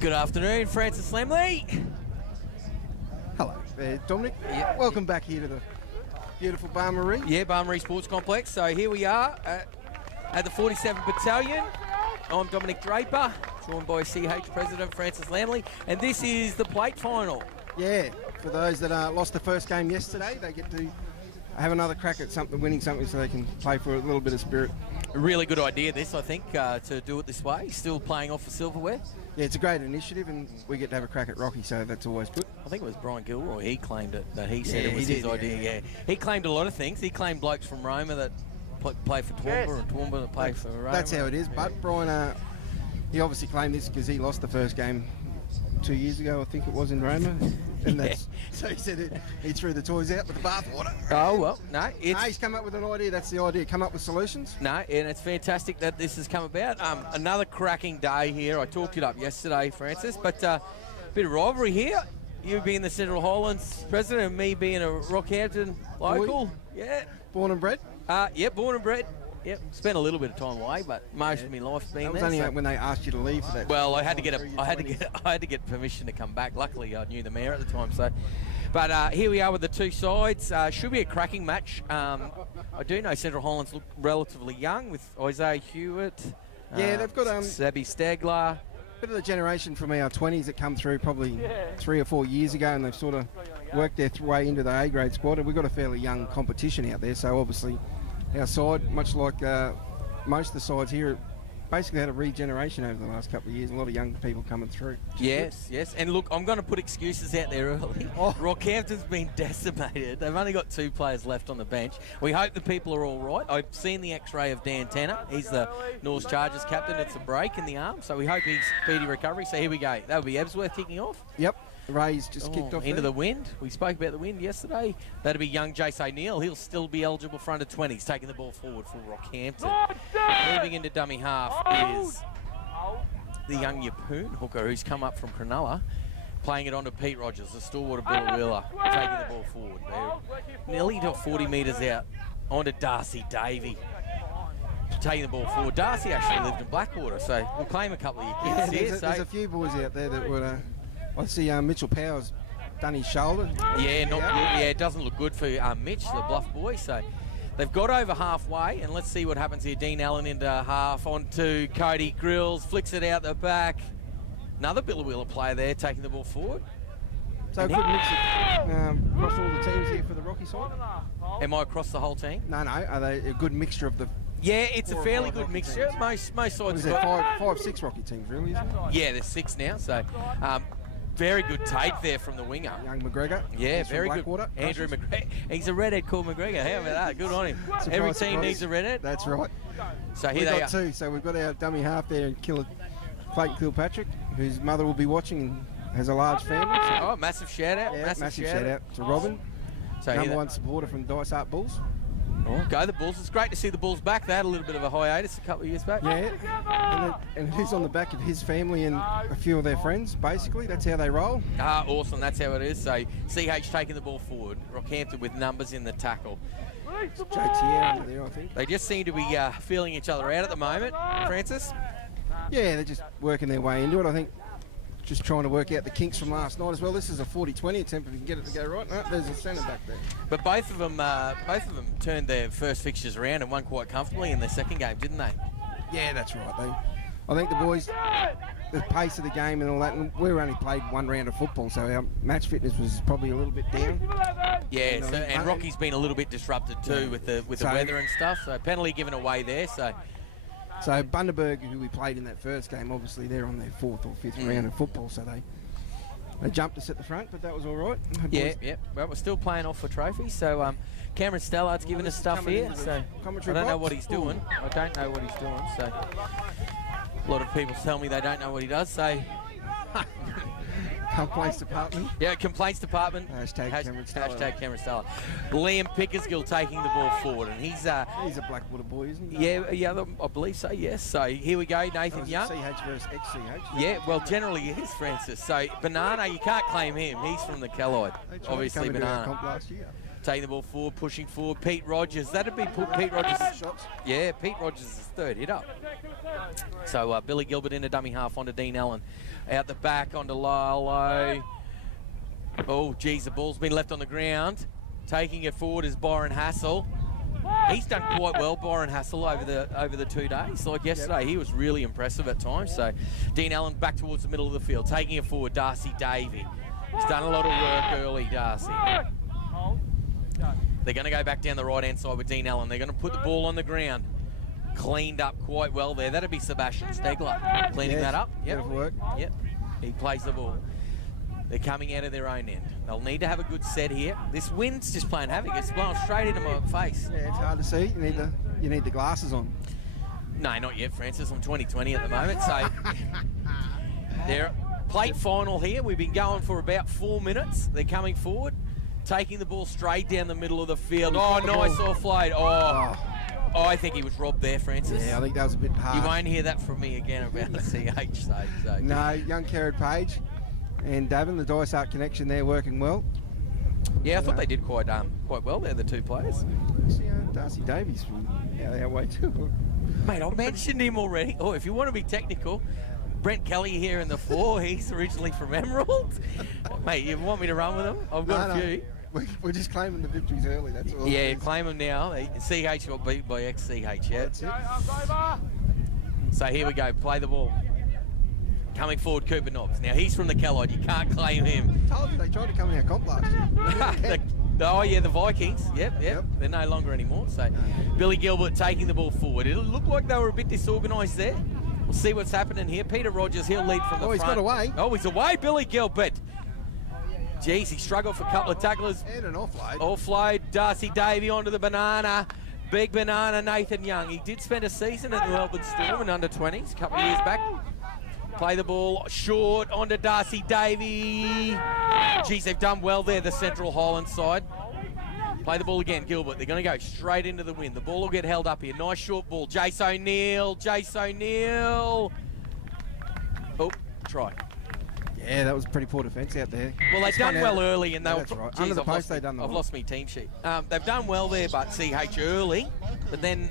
Good afternoon, Francis Lambley. Hello there, Dominic. Welcome back here to the beautiful Barmaryee. Yeah, Barmaryee Sports Complex. So here we are at the 47th Battalion. I'm Dominic Draper, joined by CH President Francis Lambley, and this is the plate final. Yeah, for those that lost the first game yesterday, they get to have another crack at something, winning something, so they can play for a little bit of spirit. A really good idea, this, I think, to do it this way. Still playing off for silverware. Yeah, it's a great initiative, and we get to have a crack at Rocky, so that's always good. I think it was Brian Gilroy. He claimed it, that he said it was his idea. Yeah, he claimed a lot of things. He claimed blokes from Roma that play for Toowoomba, and Toowoomba that play for Roma. That's how it is. But Brian, he obviously claimed this because he lost the first game 2 years ago, I think it was, in Roma. And that's, so he said he threw the toys out with the bathwater. Oh, well, no. He's come up with an idea. That's the idea. Come up with solutions. No, and it's fantastic that this has come about. Another cracking day here. I talked it up yesterday, Francis, but a bit of rivalry here. You being the Central Highlands president and me being a Rockhampton local. Yeah. Born and bred? Yeah, born and bred. Yep, spent a little bit of time away, but most of my life's been there. That was only when they asked you to leave for that. Well, I had to get permission to come back. Luckily, I knew the mayor at the time. So, but here we are with the two sides. Should be a cracking match. I do know Central Highlands look relatively young with Isaiah Huet. Yeah, they've got Stiegler. Bit of the generation from our 20s that come through probably 3 or 4 years ago, and they've sort of worked their way into the A grade squad. And we've got a fairly young competition out there, so obviously. Our side, much like most of the sides here, basically had a regeneration over the last couple of years. A lot of young people coming through. Yes. And look, I'm going to put excuses out there early. Rockhampton's been decimated. They've only got 2 players left on the bench. We hope the people are all right. I've seen the X-ray of Dan Tanner. He's the North Chargers captain. It's a break in the arm, so we hope he's speedy recovery. So here we go. That'll be Ebsworth kicking off. Yep. Ray's just kicked off into the wind. We spoke about the wind yesterday. That'll be young Jayce O'Neill. He'll still be eligible for under 20s, taking the ball forward for Rockhampton. Moving into dummy half is the young Yeppoon hooker who's come up from Cronulla, playing it onto Pete Rogers, the stalwart Bill Wheeler, taking the ball forward. They're nearly to 40 metres out onto Darcy Davey, taking the ball forward. Darcy actually lived in Blackwater, so we'll claim a couple of your kids here. There's a few boys out there that would... I see Mitchell Powers done his shoulder. Yeah, not good. Yeah, it doesn't look good for Mitch, the Bluff boy. So they've got over halfway, and let's see what happens here. Dean Allen into half, onto Cody Grills, flicks it out the back. Another Bill Wheeler player there, taking the ball forward. So a good mix across all the teams here for the Rocky side. Am I across the whole team? No. Are they a good mixture of the... Yeah, it's a fairly good mixture. Most sides... Is there 5, 6 Rocky teams, really, isn't it? Yeah, there's 6 now, so... very good take there from the winger. Young McGregor. Yeah, very good. Andrew McGregor. He's a redhead called McGregor. How about that? Good on him. Every team needs a redhead. That's right. So here we've got 2. So we've got our dummy half there, Clayton Kilpatrick, whose mother will be watching and has a large family. So massive shout out. Yeah, massive shout out to Robin. So number 1 supporter from Dice Art Bulls. Go the Bulls. It's great to see the Bulls back. They had a little bit of a hiatus a couple of years back. Yeah, and he's on the back of his family and a few of their friends, basically. That's how they roll. Awesome. That's how it is. So CH taking the ball forward. Rockhampton with numbers in the tackle. Tiare there, I think. They just seem to be feeling each other out at the moment, Francis. Yeah, they're just working their way into it, I think. Just trying to work out the kinks from last night as well. This is a 40-20 attempt if you can get it to go right. No, there's a centre back there. But both of them turned their first fixtures around and won quite comfortably in their second game, didn't they? Yeah, that's right. I think the boys, the pace of the game and all that, and we only played 1 round of football, so our match fitness was probably a little bit down. Yeah, and Rocky's been a little bit disrupted too with the weather and stuff. So penalty given away there. So Bundaberg, who we played in that first game, obviously they're on their 4th or 5th round of football, so they jumped us at the front, but that was all right. Yeah. Well, we're still playing off for trophies, so Cameron Stellard's giving us stuff here, so I don't know what he's doing. I don't know what he's doing, so a lot of people tell me they don't know what he does, so... Complaints department. Yeah, complaints department. Hashtag Cameron Stellard. Hashtag Cameron Stellard. Liam Pickersgill taking the ball forward, and he's a Blackwater boy, isn't he? Yeah, I believe so. Yes. So here we go, Nathan Young. CH versus ex-CH. Yeah, well, generally he is, Francis. So Banana, you can't claim him. He's from the Callide. Obviously, Banana. Comp last year. Taking the ball forward, pushing forward. Pete Rogers. That'd be Pete Rogers. Yeah, Pete Rogers' third hit up. So Billy Gilbert into dummy half onto Dean Allen. Out the back onto Lollo. Oh, geez, the ball's been left on the ground. Taking it forward is Byron Hassall. He's done quite well, Byron Hassall, over the 2 days. Like yesterday, he was really impressive at times. So Dean Allen back towards the middle of the field. Taking it forward, Darcy Davey. He's done a lot of work early, Darcy. They're going to go back down the right-hand side with Dean Allen. They're going to put the ball on the ground. Cleaned up quite well there. That'd be Sebastian Stiegler cleaning that up. Yep. Work. Yep. He plays the ball. They're coming out of their own end. They'll need to have a good set here. This wind's just playing havoc. It's blowing straight into my face. Yeah, it's hard to see. You need the glasses on. No, not yet, Francis. I'm 20/20 at the moment. So they're plate final here. We've been going for about 4 minutes. They're coming forward, taking the ball straight down the middle of the field. Oh, nice offload. Oh, I think he was robbed there, Francis. Yeah, I think that was a bit hard. You won't hear that from me again about the CH. So. No, young Kerrod Page and Davin, the Dysart connection there working well. Yeah, I thought they did quite well there, the two players. Darcy Davies from our way too. Mate, I mentioned him already. Oh, if you want to be technical, Brent Kelly here in the 4. He's originally from Emerald. Mate, you want me to run with him? I've got a few. We're just claiming the victories early, that's all. Yeah, claim them now. CH got beat by ex-CH, yeah. That's it. So here we go, play the ball. Coming forward, Cooper Nobbs. Now, he's from the Callide. You can't claim him. I told you they tried to come in our comp last year. Oh, yeah, the Vikings. Yep. They're no longer anymore. So, Billy Gilbert taking the ball forward. It looked like they were a bit disorganised there. We'll see what's happening here. Peter Rogers, he'll lead from the front. Oh, he's got away. Oh, he's away, Billy Gilbert. Jeez, he struggled for a couple of tacklers. And an offload. Offload, Darcy Davey onto the banana. Big banana, Nathan Young. He did spend a season at the Melbourne Storm in under-20s a couple of years back. Play the ball short onto Darcy Davey. Geez, they've done well there, the Central Highlands side. Play the ball again, Gilbert. They're going to go straight into the wind. The ball will get held up here. Nice short ball. Jayce O'Neill. Oh, try. Yeah, that was pretty poor defence out there. Well, they've done well early, and they'll. That's right. Geez, Under the post, they've done the I've lost my team sheet. They've done well there, but CH early. But then,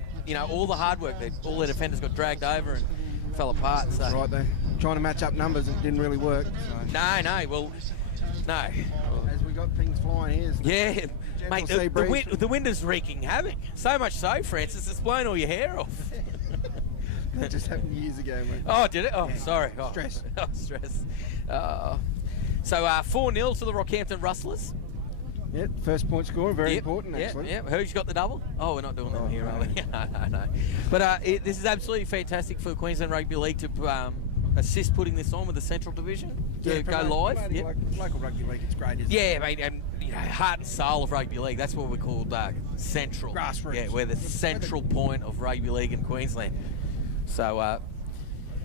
all the hard work, all their defenders got dragged over and fell apart. So. Right, they're trying to match up numbers. It didn't really work. So. No. As we got things flying here. Yeah, mate, the wind is wreaking havoc. So much so, Francis, it's blown all your hair off. That just happened years ago, mate. Oh, did it? Oh, yeah. Sorry. Oh. Stress. Stress. So 4-0 to the Rockhampton Rustlers. Yep, first point scorer, very important, actually. Yep. Who's got the double? Oh, we're not doing that here, are we? No. But this is absolutely fantastic for Queensland Rugby League to assist putting this on with the Central Division to go live. Yep. Local rugby league, it's great, isn't it? Yeah, mate, and heart and soul of rugby league. That's what we're called Central. Grassroots. Yeah, we're the central point of rugby league in Queensland. So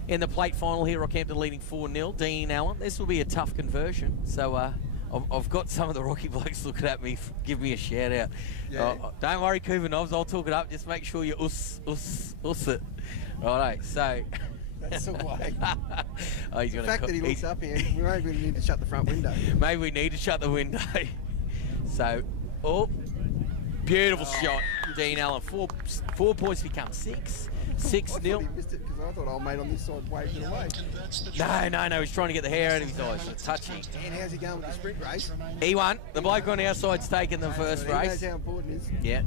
in the plate final here, Rockhampton leading 4-0. Dean Allen, this will be a tough conversion. So I've got some of the Rocky blokes looking at me, give me a shout out. Yeah. Don't worry, Kuveu Nobbs, I'll talk it up. Just make sure you us it. Righto, so. That's the way. The fact that he looks up here, we maybe need to shut the front window. Maybe we need to shut the window. So, beautiful shot, Dean Allen. 4 points become 6. 6-0. I thought he missed it because I thought old mate on this side waved it away. No. He's trying to get the hair out of his eyes. Touchy. And how's he going with the sprint race? He won. The bloke on our side's taken the first race. He knows how important it is. Yeah.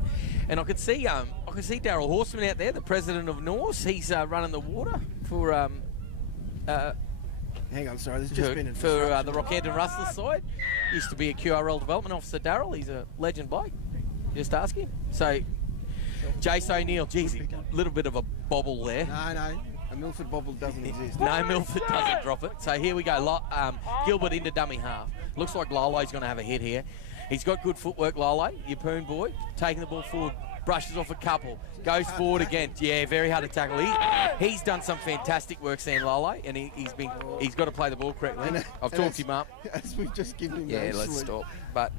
And I could see Daryl Horseman out there, the president of Norse. He's running the water for hang on, sorry. There's just been for the Rockhampton Rustlers side. Used to be a QRL development officer, Daryl. He's a legend bloke. Just ask him. So, Jayce O'Neill, geez, a little bit of a bobble there. No. A Milford bobble doesn't exist. No, Milford doesn't drop it. So here we go. Gilbert into dummy half. Looks like Lollo's going to have a hit here. He's got good footwork, Lollo, Yeppoon boy. Taking the ball forward, brushes off a couple, goes forward again. Yeah, very hard to tackle. He's done some fantastic work, Sam Lollo, and he's got to play the ball correctly. I've talked him up. As we've just given him. Yeah, let's stop. But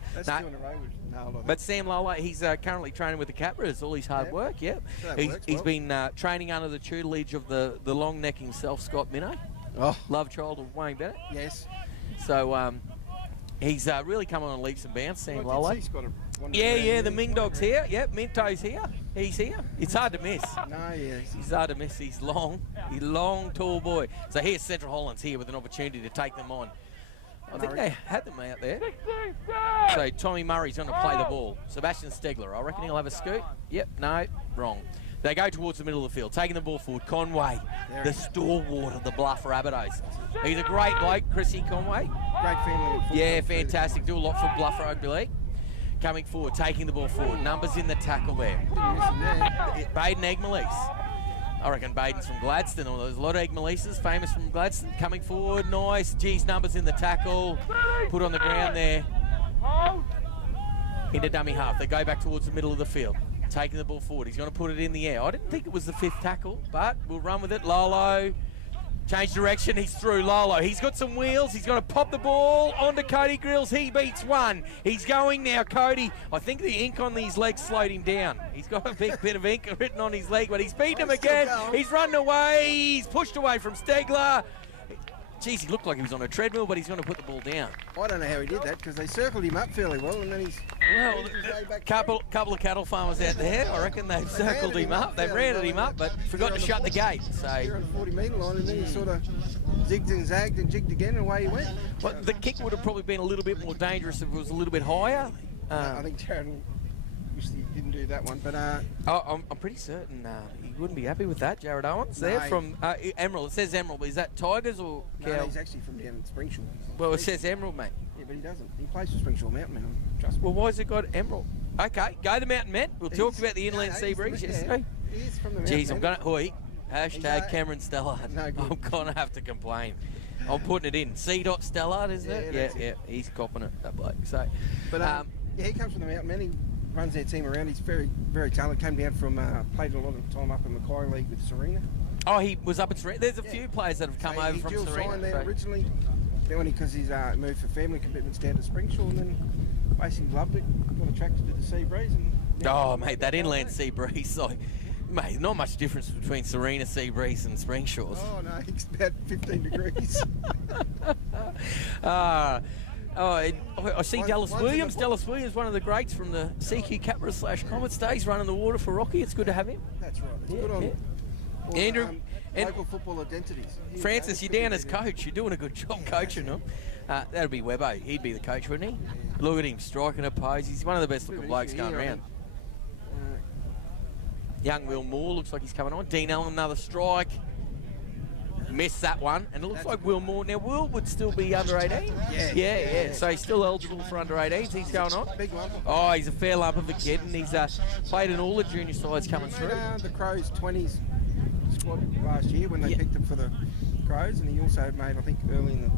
But Sam Lollo, he's currently training with the Capras. All his hard work. Yep. He's been training under the tutelage of the long neck himself, Scott Minnow. Love child of Wayne Bennett. Yes. So he's really come on leaps and bounds, Sam Lollo. He's got Yeah, the Ming Dog's here. Yep, Minto's here. He's here. It's hard to miss. No, yeah. He's hard to miss. He's long, tall boy. So here's Central Highlands here with an opportunity to take them on. I think they had them out there. So Tommy Murray's going to play the ball. Sebastian Stiegler, I reckon he'll have a scoot. Yep, no, wrong. They go towards the middle of the field, taking the ball forward. Conway, the stalwart of the Bluff Rabbitohs. He's a great bloke, Chrissy Conway. Great family. Yeah, fantastic. Do a lot for Bluff Rugby League. Coming forward, taking the ball forward. Numbers in the tackle there. Baden Egmalise. I reckon Baden's from Gladstone. Or there's a lot of Egmalises, famous from Gladstone. Coming forward, nice. Geez, numbers in the tackle. Put on the ground there. Into dummy half. They go back towards the middle of the field. Taking the ball forward. He's going to put it in the air. I didn't think it was the 5th tackle, but we'll run with it. Lollo. Change direction, he's through. Lollo, he's got some wheels, he's going to pop the ball onto Cody Grills. He beats one. He's going now, Cody. I think the ink on these legs slowed him down. He's got a big bit of ink written on his leg, but he's beaten him again. He's running away, he's pushed away from Stiegler. Geez, he looked like he was on a treadmill, but he's going to put the ball down. I don't know how he did that, because they circled him up fairly well, and then he's... Well, a couple of cattle farmers out there, I reckon they've circled him up. They've rounded him up, but forgot to shut the gate. So you're on the 40-metre line, and then he sort of zigged and zagged and jigged again, and away he went. But the kick would have probably been a little bit more dangerous if it was a little bit higher. I think Jared wish he didn't do that one, but... I'm pretty certain he wouldn't be happy with that, Jared Owens. There from Emerald. It says Emerald, but is that Tigers or Cow? No, he's actually from down at Springshaw. Well, it says Emerald, mate. Yeah, but he doesn't. He plays for Springshaw Mountain Man. Trust me. Well, why has it got Emerald? Okay, go to Mountain Men. We'll talk about the Inland Sea Breeze yesterday. He is from the Mountain Jeez, I'm going to... Hashtag Cameron Stellard. No good. I'm going to have to complain. I'm putting it in. C.Stellard, isn't it? Yeah. He's copping it, that bloke. So, but yeah, he comes from the Mountain Men. He runs their team around. He's very, very talented. Came down from, played a lot of time up in the Macquarie League with Serena. Oh, he was up at Serena. There's a few players that have come over from Serena. He signed there originally, only because he's moved for family commitments down to Springshaw, and then basically loved it. Got attracted to the sea breeze. And mate, that inland sea breeze, like, mate, not much difference between Serena Sea Breeze and Springshaw's. Oh no, it's about 15 degrees. I see Dallas Williams. Dallas Williams, one of the greats from the CQ Capra / Comets days, running the water for Rocky. It's good to have him. That's right. It's good on Andrew, local football identities. Francis, you're down as coach. You're doing a good job coaching them. That'd be Webbo. He'd be the coach, wouldn't he? Look at him striking a pose. He's one of the best looking blokes going around. Young Will Moore looks like he's coming on. Dean Allen, another strike. Missed that one, and it looks like Will Moore. Now, Will would still be under 18. Yeah. So he's still eligible for under 18s. He's going on. Big lump. Oh, he's a fair lump of a kid, and he's played in all the junior sides coming through. The Crows 20s squad last year when they picked him for the Crows, and he also made, I think, early in the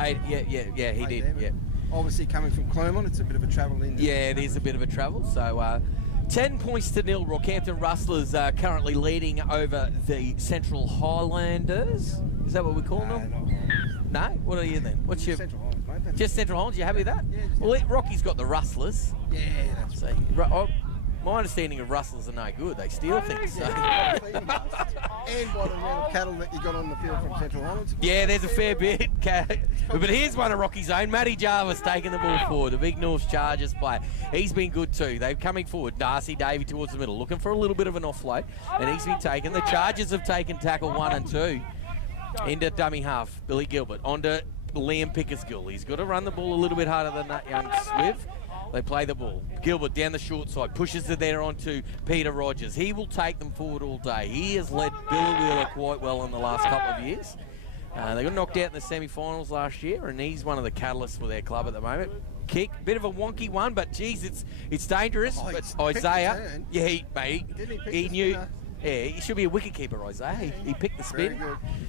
18. Yeah, he did. Yeah. Obviously, coming from Clermont, it's a bit of a travel in. Yeah, it is a bit of a travel. So 10 points to nil. Rockhampton Rustlers are currently leading over the Central Highlanders. Is that what we call them? No? What are you then? What's your... Central Highlands, mate. Just Central Highlands? You happy with that? Yeah. Well, Rocky's got the Rustlers. Yeah, that's right. My understanding of Rustlers are no good. They steal things. So. And by the amount of cattle that you got on the field from Central Highlands. Yeah, there's a fair bit. But here's one of Rocky's own. Matty Jarvis taking the ball forward. The big North Chargers player. He's been good too. They're coming forward. Darcy, Davey towards the middle. Looking for a little bit of an offload. And he's been taken. The Chargers have taken tackle 1 and 2. Into dummy half. Billy Gilbert. Onto Liam Pickersgill. He's got to run the ball a little bit harder than that young Swiv. They play the ball. Gilbert down the short side, pushes it there onto Peter Rogers. He will take them forward all day. He has led Billy Wheeler quite well in the last couple of years. They got knocked out in the semi-finals last year, and he's one of the catalysts for their club at the moment. Kick, bit of a wonky one, but geez, it's dangerous. But Isaiah, he knew. Yeah, he should be a wicketkeeper, Isaiah. He picked the spin.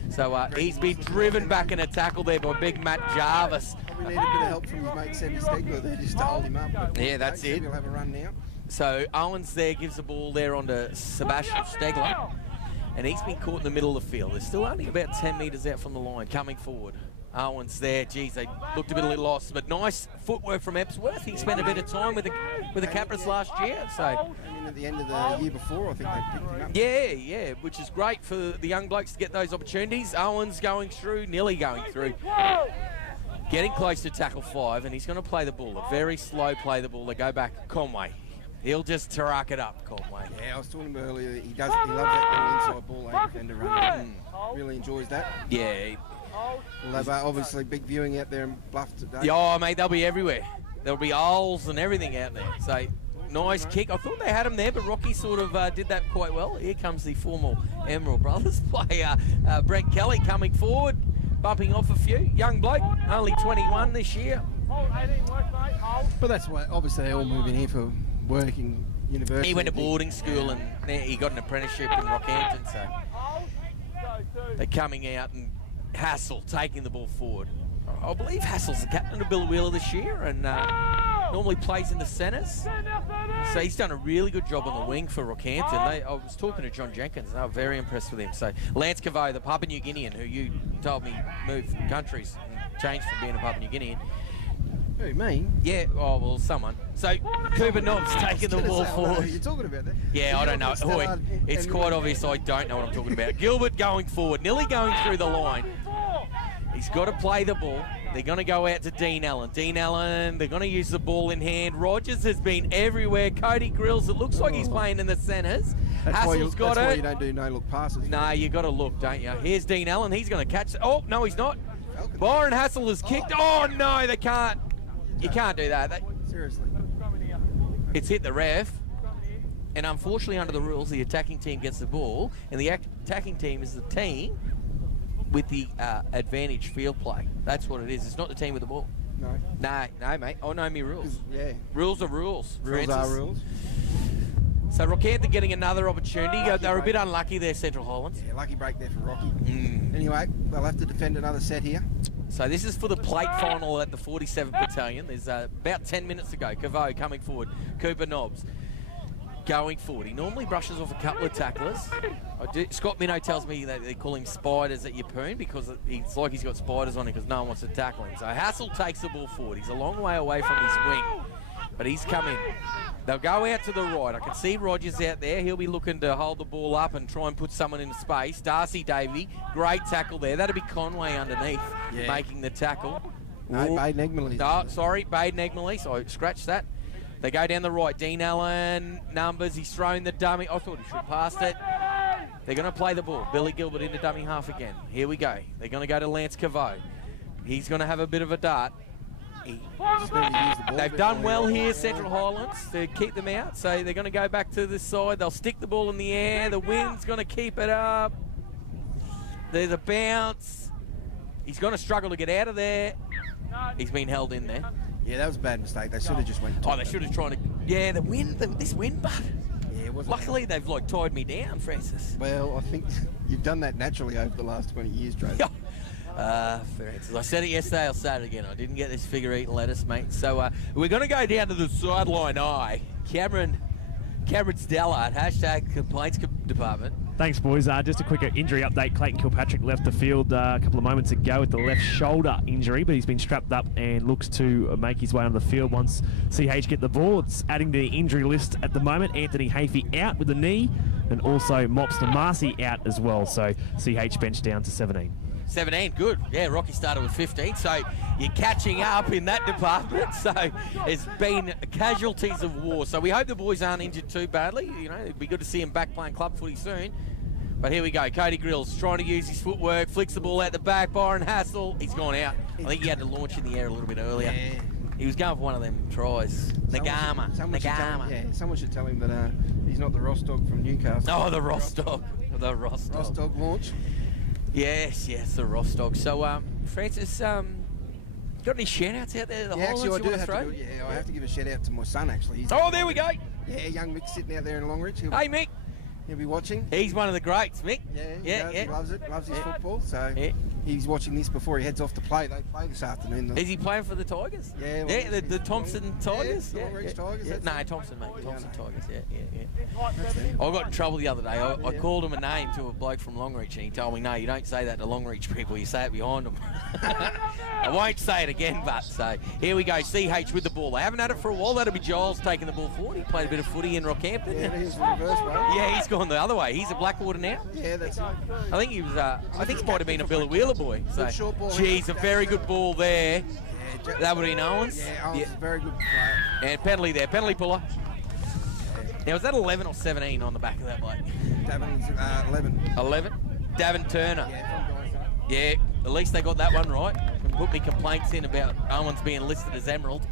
So he's been driven back in a tackle there by big Matt Jarvis. We need a bit of help from his mate Sebby Stiegler there just to hold him up. Yeah, that's it. He'll have a run now. So Owens there gives the ball there onto Sebastian Stiegler. And he's been caught in the middle of the field. They're still only about 10 metres out from the line, coming forward. Owens there, geez, they looked a bit lost, but nice footwork from Ebsworth. He spent a bit of time with the Capras last year, so. And at the end of the year before, I think they picked him up. Yeah, which is great for the young blokes to get those opportunities. Owens going through, nearly going through. Getting close to tackle 5, and he's going to play the ball. A very slow play the ball. They go back. Conway. He'll just tarak it up, Conway. Yeah, I was talking about earlier. He loves that little inside ball defender run. Really enjoys that. Yeah. We'll have obviously big viewing out there in Bluff today. Yeah, oh, mate, they'll be everywhere. There'll be owls and everything out there. So, nice kick. I thought they had him there, but Rocky sort of did that quite well. Here comes the former Emerald Brothers player, Brent Kelly, coming forward, bumping off a few. Young bloke, only 21 this year. But that's why, obviously, they're all moving here for working university. He went to boarding school and he got an apprenticeship in Rockhampton, so they're coming out, and Hassall taking the ball forward. I believe Hassall's the captain of Bill Wheeler this year and normally plays in the centres. So he's done a really good job on the wing for Rockhampton. I was talking to John Jenkins and they were very impressed with him. So Lance Kuveu, the Papua New Guinean, who you told me moved countries and changed from being a Papua New Guinean. Who, me? Yeah, oh, well, someone. So Cooper Nobbs taking the ball forward. You're talking about that? Yeah, I don't know. It's quite obvious I don't know what I'm talking about. Gilbert going forward, nearly going through the line. He's got to play the ball. They're going to go out to Dean Allen. Dean Allen, they're going to use the ball in hand. Rogers has been everywhere. Cody Grills, it looks like he's playing in the centres. Hassall's got it. That's why you don't do no-look passes. No, you got to look, don't you? Here's Dean Allen. He's going to catch it. Oh, no, he's not. Byron Hassall has kicked. Oh, no, they can't. You can't do that. Seriously. It's hit the ref. And unfortunately, under the rules, the attacking team gets the ball. And the attacking team is the team with the advantage field play. That's what it is. It's not the team with the ball. No. No, mate. I know me rules. Yeah. Rules are rules. Rules are rules. So Rockhampton getting another opportunity. They were a bit unlucky there, Central Highlands. Yeah, lucky break there for Rocky. Anyway, they'll have to defend another set here. So this is for the plate final at the 47th Battalion. There's about 10 minutes to go. Kuveu coming forward. Cooper Nobbs going forward. He normally brushes off a couple of tacklers. Scott Minnow tells me that they call him spiders at Yeppoon because it's like he's got spiders on him because no one wants to tackle him. So Hassall takes the ball forward. He's a long way away from his wing, but he's coming. They'll go out to the right. I can see Rogers out there. He'll be looking to hold the ball up and try and put someone in space. Darcy, Davey, great tackle there. That'll be Conway underneath making the tackle. No, Baden Egmerle. Oh, sorry, Baden Egmerle. So scratch that. They go down the right. Dean Allen, numbers. He's thrown the dummy. I thought he should have passed it. They're going to play the ball. Billy Gilbert into dummy half again. Here we go. They're going to go to Lance Kuveu. He's going to have a bit of a dart. They've done well here, Central Highlands, to keep them out. So they're going to go back to this side. They'll stick the ball in the air. The wind's going to keep it up. There's a bounce. He's going to struggle to get out of there. He's been held in there. Yeah, that was a bad mistake. They should have just went. Oh, they should have tried to. Yeah, the wind. This wind, but. Yeah, it wasn't. Luckily, they've like tied me down, Francis. Well, I think you've done that naturally over the last 20 years, Draper. Francis, I said it yesterday. I'll say it again. I didn't get this figure-eating lettuce, mate. So we're going to go down to the sideline eye. Cameron Stella at #complaints department. Thanks, boys. Just a quick injury update. Clayton Kilpatrick left the field a couple of moments ago with the left shoulder injury, but he's been strapped up and looks to make his way on the field once CH get the ball. It's adding to the injury list at the moment. Anthony Hafey out with the knee, and also Mopster Marcy out as well. So CH bench down to 17. 17, good. Yeah, Rocky started with 15, so you're catching up in that department. So there's been casualties of war. So we hope the boys aren't injured too badly. You know, it'd be good to see him back playing club footy soon. But here we go. Cody Grills trying to use his footwork, flicks the ball out the back. Byron Hassall, he's gone out. I think he had to launch in the air a little bit earlier. Yeah. He was going for one of them tries. Nagama. Someone should tell him that he's not the Rostock from Newcastle. Oh, the Rostock. The Rostock. Rostock launch. Yes, the Rostock. So, Francis, got any shout-outs out there? Actually, I do have to do it. Yeah, I have to give a shout-out to my son, actually. There we go. Yeah, young Mick's sitting out there in Longreach. Hey, Mick. He'll be watching. He's one of the greats, Mick. Yeah. He loves it. Loves his football. So he's watching this before he heads off to play. They play this afternoon. Is he playing for the Tigers? Yeah. The Thompson Tigers? Yeah, Longreach Tigers. No, Thompson, mate. Thompson Tigers. Yeah. I got in trouble the other day. I called him a name to a bloke from Longreach, and he told me, no, you don't say that to Longreach people. You say it behind them. I won't say it again, but so here we go. CH with the ball. They haven't had it for a while. That'll be Giles taking the ball forward. He played a bit of footy in Rockhampton. Yeah, he's the reverse way. Yeah, he's gone the other way. He's a Blackwater now. Yeah, that's it. I think he was. I think he might have been a Bill Wheeler Stiegler boy. So, short ball. geez, a very good ball there. Yeah, That would be Owens. Yeah, Owens is a very good player. And penalty there, penalty puller. Now, was that 11 or 17 on the back of that bloke? Davin's 11. 11? Davin Turner. Yeah, from Dyson. Yeah, at least they got that one right. And put me complaints in about Owens being listed as Emerald.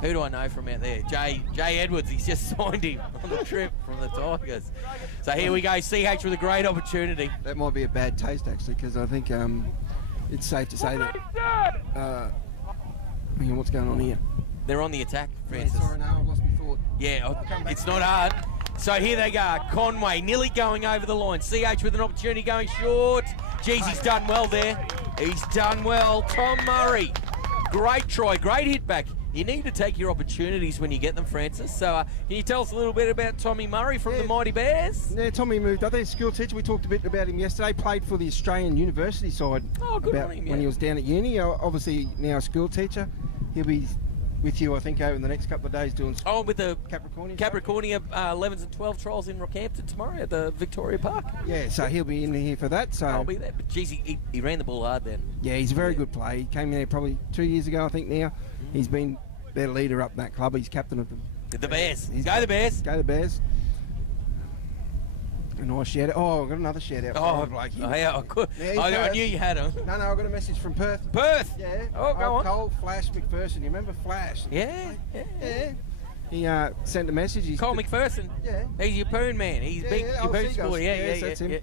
Who do I know from out there? Jay Edwards, he's just signed him on the trip from the Tigers. So here we go, CH with a great opportunity. That might be a bad taste, actually, because I think it's safe to say that... hang on, what's going on here? They're on the attack, Francis. Yeah, sorry, no, I've lost my thought. Yeah, it's not hard. So here they go, Conway nearly going over the line. CH with an opportunity going short. Geez, he's done well there. He's done well. Tom Murray, great try, great hit back. You need to take your opportunities when you get them, Francis. So can you tell us a little bit about Tommy Murray from the Mighty Bears? Yeah, Tommy moved up there, school teacher. We talked a bit about him yesterday. Played for the Australian University side. Oh, good on him, when he was down at uni. Obviously now a school teacher. He'll be with you, I think, over the next couple of days doing... Oh, with the Capricornia 11s and 12 trials in Rockhampton tomorrow at the Victoria Park. Yeah, so he'll be in here for that. So I'll be there. But geez, he ran the ball hard then. Yeah, he's a very good player. He came in there probably 2 years ago, I think now. He's been their leader up that club. He's captain of them. The Bears. Go the Bears. Go the Bears. A nice shout out. Oh, I've got another shout out. I knew you had him. No, I got a message from Perth. Perth? Yeah. Oh, go on. Cole Flash McPherson. You remember Flash? Yeah. He sent a message. Cole McPherson? Yeah. He's Yeppoon man. He's big Yeppoon supporter. That's him.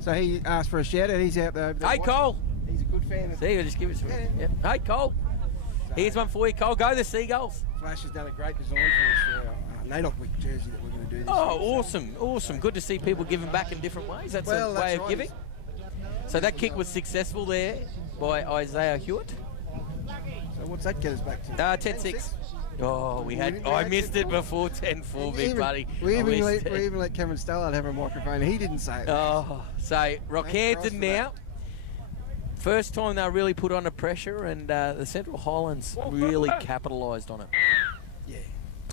So he asked for a shout out. He's out there. Hey, Cole. He's a good fan. See, I'll just give it to him. Yeah. Hey, Cole. Here's one for you, Cole. Go the Seagulls. Flash has done a great design for us for NAIDOC week jersey that we're going to do this year. Awesome. Good to see people giving back in different ways. That's a way of giving. So that kick was successful there by Isaiah Huet. So what's that get us back to? 10-6. Oh, I missed it before 10-4, big buddy. We even let Cameron Stallard have a microphone. He didn't say it. Oh, so Rockhampton now. First time they really put under pressure, and the Central Highlands really capitalised on it. Yeah.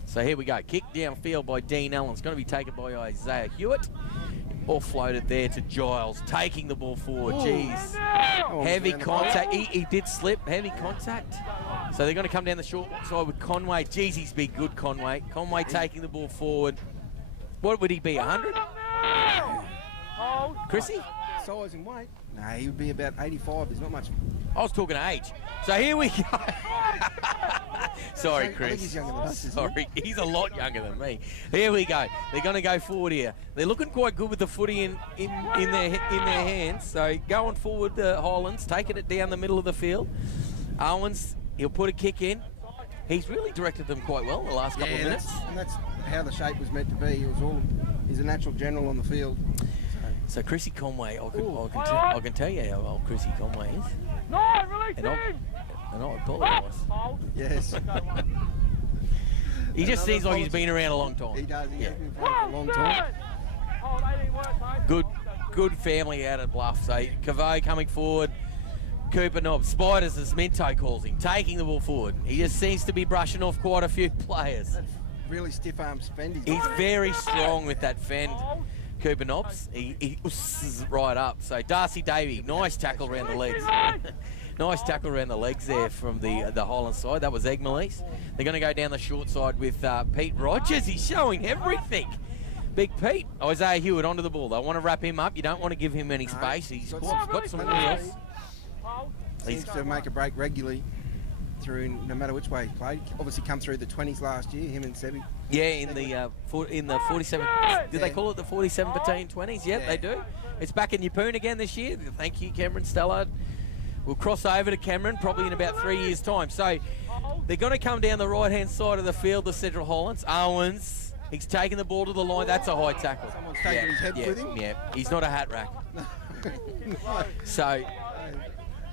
So here we go. Kick downfield by Dean Allen. It's going to be taken by Isaiah Huet. All floated there to Giles, taking the ball forward. Jeez. Heavy contact. He did slip. Heavy contact. So they're going to come down the short side with Conway. Jeez, he's been good, Conway. Conway taking the ball forward. What would he be, 100? Chrissy? Size and weight? No, he would be about 85. There's not much. I was talking age. So here we go. Sorry, Chris. I think he's younger than us. Sorry, he's a lot younger than me. Here we go. They're going to go forward here. They're looking quite good with the footy in their hands. So going forward, the Highlands taking it down the middle of the field. Owens, he'll put a kick in. He's really directed them quite well in the last couple of minutes. And that's how the shape was meant to be. He's a natural general on the field. So Chrissy Conway, I can tell you how old Chrissy Conway is. No, release him! And I apologise. Yes. He just seems like he's been around a long time. He does. He's been around for a long time. Good family out of Bluff. So Kuveu coming forward. Cooper Nobbs. Spiders, as Minto calls him, taking the ball forward. He just seems to be brushing off quite a few players. Really stiff arm fend. He's very strong with that fend. Cooper Nobbs, he right up. So Darcy Davey, nice tackle around the legs. Nice tackle around the legs there from the Highlands side. That was Egmalise. They're going to go down the short side with Pete Rogers. He's showing everything. Big Pete. Isaiah Huet onto the ball. They want to wrap him up. You don't want to give him any space. He's got some wheels. Seems to make a break regularly through no matter which way he played. Obviously come through the 20s last year, him and Sebi. Yeah, in the 47. Did they call it the 47th Battalion 20s? Yeah, they do. It's back in Yeppoon again this year. Thank you, Cameron Stallard. We'll cross over to Cameron probably in about 3 years' time. So they're going to come down the right-hand side of the field, the Central Highlands. Owens, he's taking the ball to the line. That's a high tackle. Someone's taking his head with him? Yeah, he's not a hat rack. So...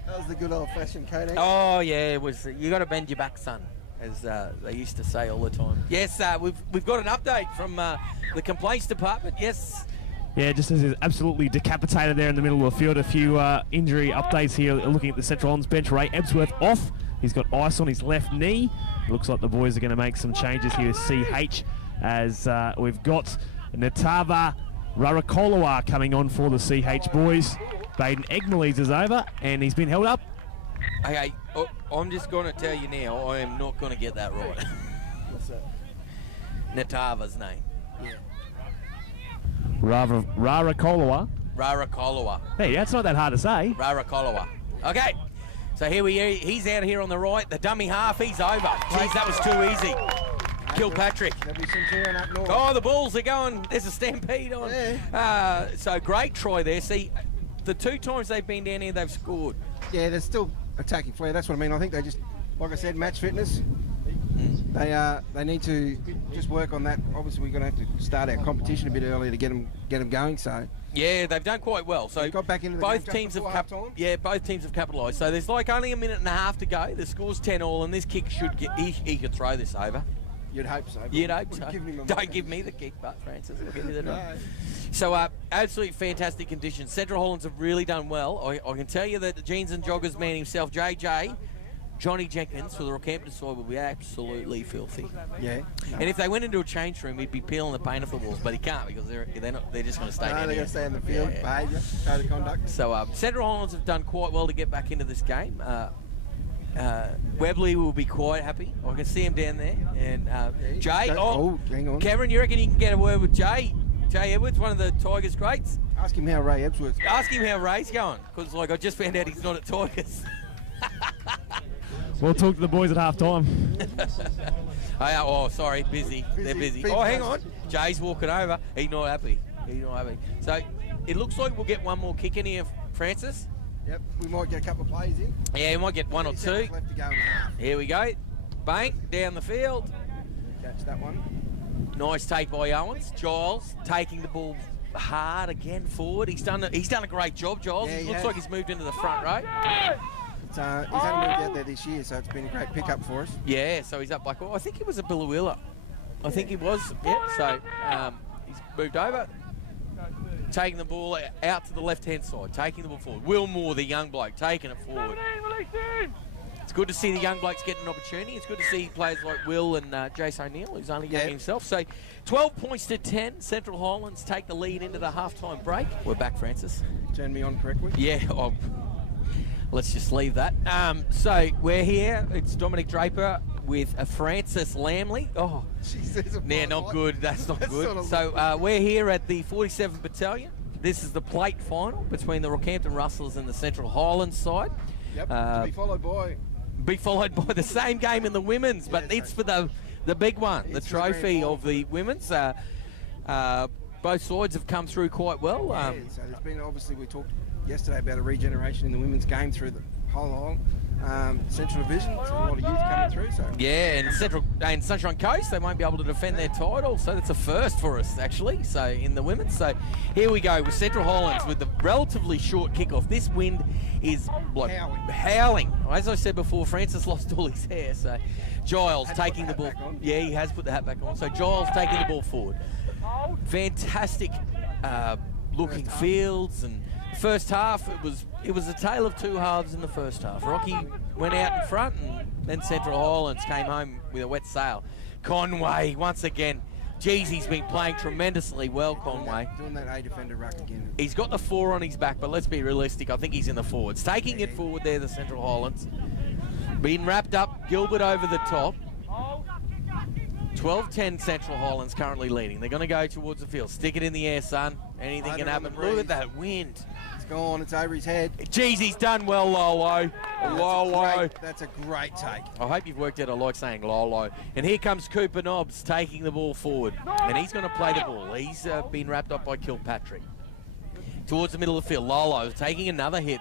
That was the good old-fashioned Cody. Oh, yeah, it was. You got to bend your back, son, as they used to say all the time. Yes, we've got an update from the complaints department. Yes. Yeah, just as he's absolutely decapitated there in the middle of the field. A few injury updates here. Looking at the Central Highlands bench, Ray Ebsworth off. He's got ice on his left knee. Looks like the boys are going to make some changes here with CH, as we've got Natava Rarakoloa coming on for the CH boys. Baden Egmalees is over, and he's been held up. Okay, I'm just going to tell you now, I am not going to get that right. What's that? Natava's name. Yeah. Rarakoloa. Rarakoloa. Hey, that's not that hard to say. Rarakoloa. Okay, so he's out here on the right. The dummy half, he's over. Jeez, that was too easy. Kilpatrick. There'll be some tearing up north. Oh, the Bulls are going. There's a stampede on. Yeah. So great try there. See, the 2 times they've been down here, they've scored. Yeah, they're still attacking flair. That's what I mean. I think they just, like I said, match fitness. They need to just work on that. Obviously, we're going to have to start our competition a bit earlier to get them going. So yeah, they've done quite well. So they got back into the both teams have both teams have capitalised. So there's like only a minute and a half to go. The score's 10-all, and this kick should get. He could throw this over. You'd hope so. You'd hope so. Don't give me the kick, but Francis will give you the no. So absolutely fantastic conditions. Central Highlands have really done well. I can tell you that the Jeans and Joggers man himself, JJ, Johnny Jenkins for the Rockhampton side will be absolutely filthy. Yeah. And if they went into a change room, he'd be peeling the paint off the walls, but he can't because they're just going to stay down they're going to stay in the field, behaviour, code of conduct. So Central Highlands have done quite well to get back into this game. Webley will be quite happy. I can see him down there. And Jay, hang on. Cameron, you reckon you can get a word with Jay? Jay Edwards, one of the Tigers greats. Ask him how Ray Ebsworth. Ask him how Ray's going, because I just found out he's not at Tigers. We'll talk to the boys at half time. Sorry, busy. They're busy. Oh, hang on. Jay's walking over. He's not happy. So it looks like we'll get one more kick in here, Francis. Yep, we might get a couple of plays in. Yeah, we might get 1 or 2. Left to go in half. Here we go. Bank down the field. Catch that one. Nice take by Owens. Giles taking the ball hard again forward. He's done a great job, Giles. Yeah, Looks like he's moved into the front row. He's only moved out there this year, so it's been a great pickup for us. Yeah, so he's up back. I think he was a Billawilla. I think he was. Yeah, so he's moved over. Taking the ball out to the left-hand side, taking the ball forward. Will Moore, the young bloke, taking it forward. It's good to see the young blokes getting an opportunity. It's good to see players like Will and Jayce O'Neill, who's only young himself. So 12 points to 10. Central Highlands take the lead into the halftime break. We're back, Francis. Turn me on correctly. Yeah, let's just leave that. So we're here. It's Dominic Draper with Francis Lambley. Oh, not good. That's not good. So we're here at the 47th Battalion. This is the plate final between the Rockhampton Rustlers and the Central Highlands side. Yep, to be followed by the same game in the women's, but it's for the big one, the trophy of the women's. Both sides have come through quite well. So there's been, obviously, we talked yesterday about a regeneration in the women's game through the whole Central Division. So a lot of youth coming through. So yeah, and Sunshine Coast, they won't be able to defend their title, so that's a first for us actually. So in the women's, so here we go with Central Highlands with the relatively short kickoff. This wind is like howling. As I said before, Francis lost all his hair, so Giles taking the ball. Yeah, he has put the hat back on. So Giles taking the ball forward. Fantastic looking fields, and first half it was a tale of 2 halves in the first half. Rocky went out in front, and then Central Highlands came home with a wet sail. Conway once again. Geez, he's been playing tremendously well, Conway. Doing that A defender ruck again. He's got the 4 on his back, but let's be realistic. I think he's in the forwards. Taking it forward there, the Central Highlands. Being wrapped up, Gilbert over the top. 12-10 Central Highlands currently leading. They're going to go towards the field. Stick it in the air, son. Anything can happen. Look at that wind. It's gone. It's over his head. Jeez, he's done well, Lollo. Lollo. That's a great take. I hope you've worked out I like saying Lollo. And here comes Cooper Nobbs taking the ball forward. And he's going to play the ball. He's been wrapped up by Kilpatrick. Towards the middle of the field. Lollo taking another hit.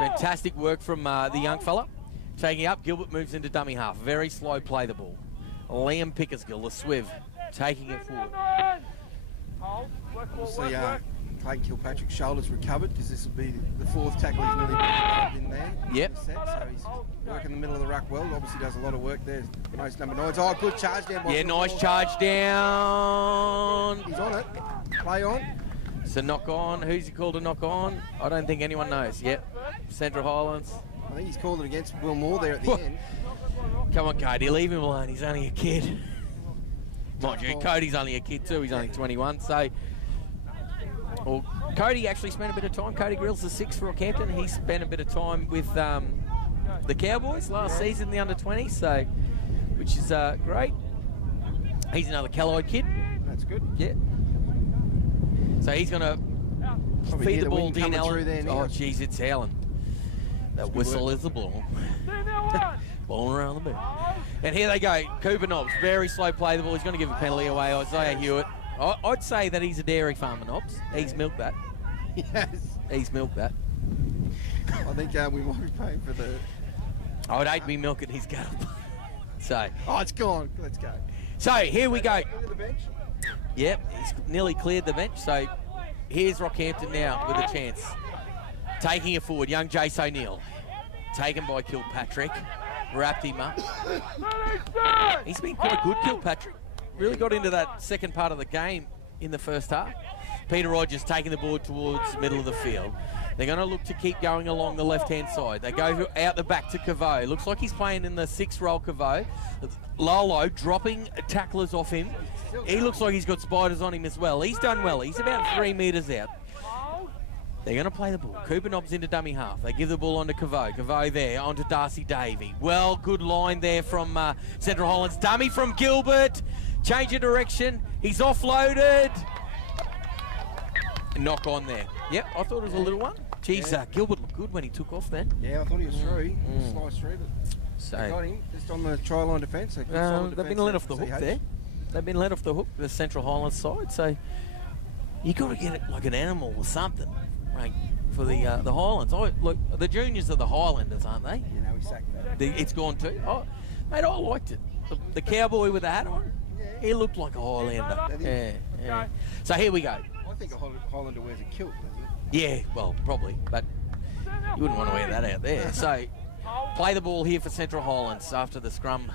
Fantastic work from the young fella. Taking up. Gilbert moves into dummy half. Very slow play the ball. Liam Pickersgill, the swiv, taking it forward. Obviously, Clayton Kilpatrick's shoulders recovered, because this will be the 4th tackle he's nearly been in there. Yep. So he's working the middle of the ruck well. Obviously does a lot of work there. Most number 9s. Oh, good charge down. Yeah, nice charge down. He's on it. Play on. It's a knock on. Who's he called a knock on? I don't think anyone knows. Yep. Central Highlands. I think he's called it against Will Moore there at the end. Come on, Cody, leave him alone. He's only a kid. Mind you, Cody's only a kid too. He's only 21. So Well, Cody actually spent a bit of time. Cody Grills the 6 for Rockhampton. He spent a bit of time with the Cowboys last season, the under-20, so which is great. He's another Calloid kid. That's good. Yeah. So he's going to feed the ball to Dean Allen. Oh, jeez, it's Allen. That whistle is the ball. Ball around the ball. And here they go. Cooper Nobbs, very slow play the ball. He's going to give a penalty away. Isaiah Huet. I'd say that he's a dairy farmer, Nobbs. He's milked that. Yes. He's milked that. I think we might be paying for the... I would hate to be milking his cattle. So. Oh, it's gone. Let's go. So here we go. Look at the bench. Yep, he's nearly cleared the bench. So here's Rockhampton now with a chance. Taking it forward, young Jayce O'Neill. Taken by Kilpatrick. Wrapped him up. He's been quite good, Kilpatrick. Really got into that second part of the game in the first half. Peter Rogers taking the ball towards the middle of the field. They're going to look to keep going along the left-hand side. They go out the back to Kuveu. Looks like he's playing in the 6-role Kuveu. Lollo dropping tacklers off him. He looks like he's got spiders on him as well. He's done well. He's about 3 metres out. They're going to play the ball. Cooper Nobbs into dummy half. They give the ball on to Kuveu. Kuveu there, on to Darcy Davey. Well, good line there from Central Highlands. Dummy from Gilbert. Change of direction. He's offloaded. Knock on there. Yep, I thought it was a little one. Jeez, Gilbert looked good when he took off then. Yeah, I thought he was through. Sliced through, but So they got him just on the try line defence. they've been let off the hook there. They've been let off the hook, the Central Highlands side. So you got to get it like an animal or something, right, for the Highlands. Look, the juniors are the Highlanders, aren't they? You know, he sacked that. It's gone too. Oh, mate, I liked it. The cowboy with the hat on, he looked like a Highlander. Yeah. So here we go. I think a Highlander wears a kilt, doesn't Yeah, well, probably, but you wouldn't want to wear that out there. So, play the ball here for Central Highlands after the scrum.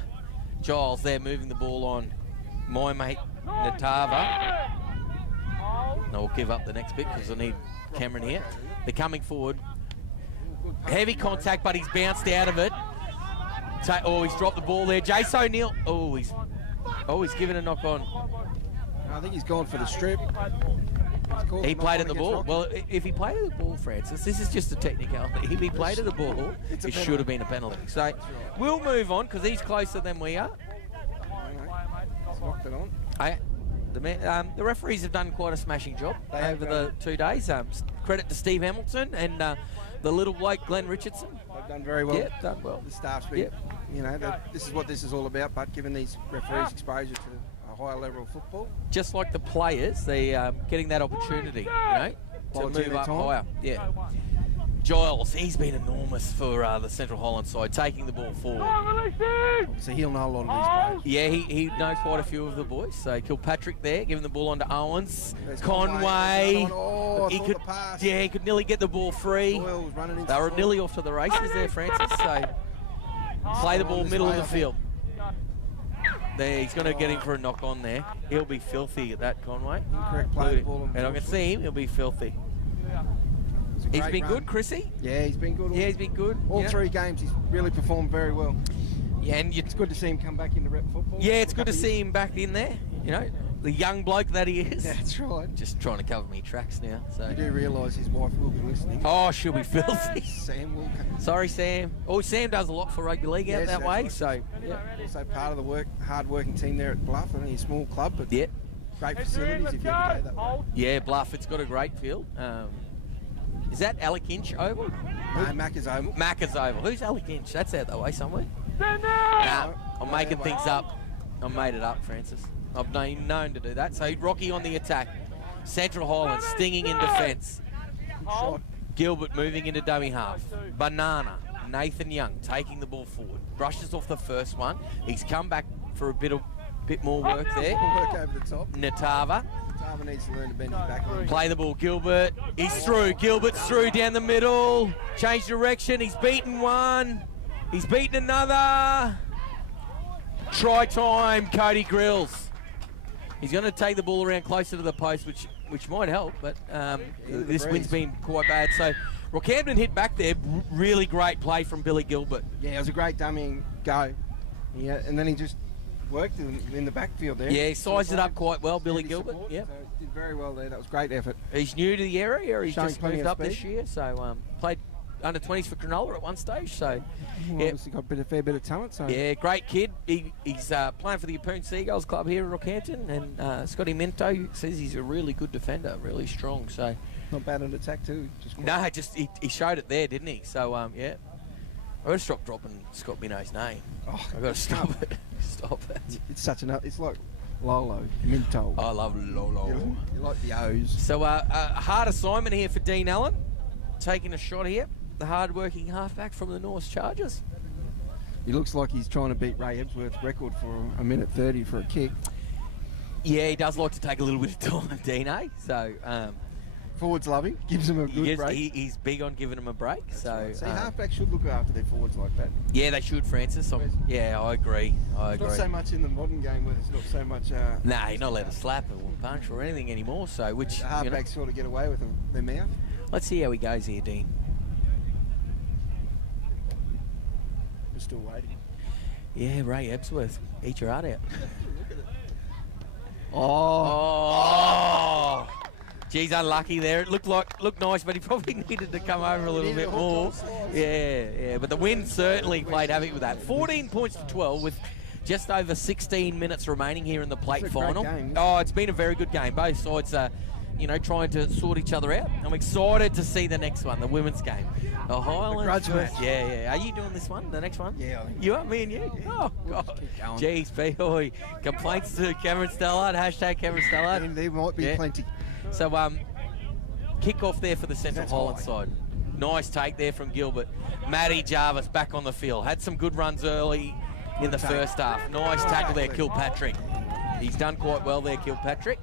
Giles there moving the ball on my mate Natava. No, we'll give up the next bit because I need Cameron here. They're coming forward. Heavy contact, but he's bounced out of it. He's dropped the ball there. Jayce O'Neill. He's given a knock on. I think he's gone for the strip. He played at the ball. Well, if he played at the ball, Francis, this is just a technicality. If he played at the ball, it should have been a penalty. So we'll move on because he's closer than we are. Knocked it on. The referees have done quite a smashing job over the 2 days. Credit to Steve Hamilton and the little bloke Glenn Richardson. They've done very well. Yeah, done well. The staff's been, this is what this is all about, but giving these referees exposure to a higher level of football. Just like the players, they're getting that opportunity, to move up higher. Yeah. Giles, he's been enormous for the Central Highlands side, taking the ball forward. So he'll know a lot of these players. Yeah, he knows quite a few of the boys. So Kilpatrick there, giving the ball on to Owens. Conway. He could nearly get the ball free. Doyle was running into they were nearly off to the races there, Francis. So play the ball middle of the field. There, he's going to get him for a knock on there. He'll be filthy at that, Conway. Incorrect play. And I can see him, he'll be filthy. He's been good, Chrissy. Yeah, he's been good. Yeah, he's been good. All 3 games, he's really performed very well. Yeah, and it's good to see him come back into rep football. Yeah, it's good to see him back in there. The young bloke that he is. That's right. Just trying to cover me tracks now. So you do realise his wife will be listening. Oh, she'll be filthy. Sam will. Sorry, Sam. Sam does a lot for rugby league out that way. Right. So also part of the hard-working team there at Bluff. Only a small club, but great facilities if you ever go that way. Yeah, Bluff. It's got a great field. Is that Alec Inch Oval? No, Macca's Oval. Macca's Oval. Who's Alec Inch? That's out that way somewhere. Nah, I'm making things up. I made it up, Francis. I've been known to do that. So Rocky on the attack. Central Highlands stinging in defence. Gilbert moving into dummy half. Banana. Nathan Young taking the ball forward. Brushes off the first one. He's come back for a bit more work there. Work over the top. Natava. Natava needs to learn to bend his back. Play the ball, Gilbert. He's through. Gilbert's through down the middle. Change direction. He's beaten one. He's beaten another. Try time, Cody Grills. He's going to take the ball around closer to the post, which might help, but this wind's been quite bad. So Rockhampton hit back there. Really great play from Billy Gilbert. Yeah, it was a great dummying go. Yeah, and then he just worked in the backfield there. Yeah, he sized it up quite well, Billy Gilbert. Support, Yep. So did very well there. That was great effort. He's new to the area, or he's Showing just plenty moved of up this speed. year. So played under 20s for Cronulla at one stage. So yeah, Obviously got a fair bit of talent. So yeah, great kid. He's playing for the Yeppoon Seagulls Club here at Rockhampton, and Scotty Minto says he's a really good defender, really strong. So not bad on attack too. Just no, just he showed it there, didn't he? So yeah, I got to stop dropping Scott Minto's name. Oh, I got to stop it. Stop it. it's such an. It's like Lollo, Minto. I love Lollo. You like the O's. So a hard assignment here for Dean Allen, taking a shot here. The hard-working halfback from the North Chargers. He looks like he's trying to beat Ray Ebsworth's record for a minute 30 for a kick. Yeah, he does like to take a little bit of time, Dino. So Forwards love him, gives him a good break. he's big on giving him a break. That's so right. See, halfbacks should look after their forwards like that. yeah, they should, Francis. Yeah, I agree. It's not so much in the modern game where there's not so much. Nah, you're not allowed to slap or punch or anything anymore. So which The halfbacks sort of get away with their mouth. Let's see how he goes here, Dean. We're still waiting. Yeah, Ray Ebsworth, eat your heart out. Oh. Geez, unlucky there. It looked nice, but he probably needed to come over a little bit more. Yeah. But the wind certainly played havoc with that. 14 points to 12 with just over 16 minutes remaining here in the plate final. Oh, it's been a very good game. Both sides are, trying to sort each other out. I'm excited to see the next one, the women's game. The Highlands. grudge match. Yeah. Are you doing this one, the next one? Yeah, I think You are, me and you? Oh, God. Jeez, boy. Complaints to Cameron Stellard, hashtag Cameron Stellard. And there might be plenty. So, kick off there for the Central Highlands side. Nice take there from Gilbert. Matty Jarvis back on the field. Had some good runs early in the first half. Nice tackle there, Kilpatrick. He's done quite well there, Kilpatrick.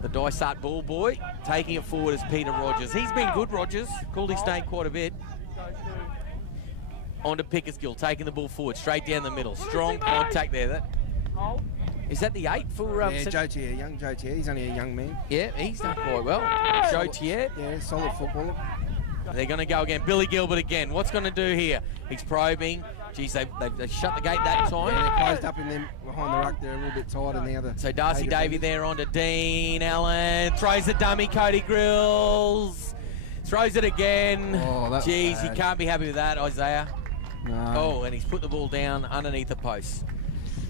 The Dysart ball boy taking it forward is Peter Rogers. He's been good, Rogers. Called his name quite a bit. On to Pickersgill, taking the ball forward, straight down the middle. Strong contact there. Is that the 8 for... Joe Tiare, young Joe Tiare. He's only a young man. Yeah, he's done quite well. Joe Tiare. Yeah, solid footballer. They're going to go again. Billy Gilbert again. What's going to do here? He's probing. Geez, they shut the gate that time. Yeah, they're closed up in them behind the ruck. They're a little bit tighter now. So Darcy Davey there on to Dean Allen. Throws the dummy, Cody Grills. Throws it again. Oh, that was Geez, bad. you can't be happy with that, Isaiah. No. Oh, and he's put the ball down underneath the post.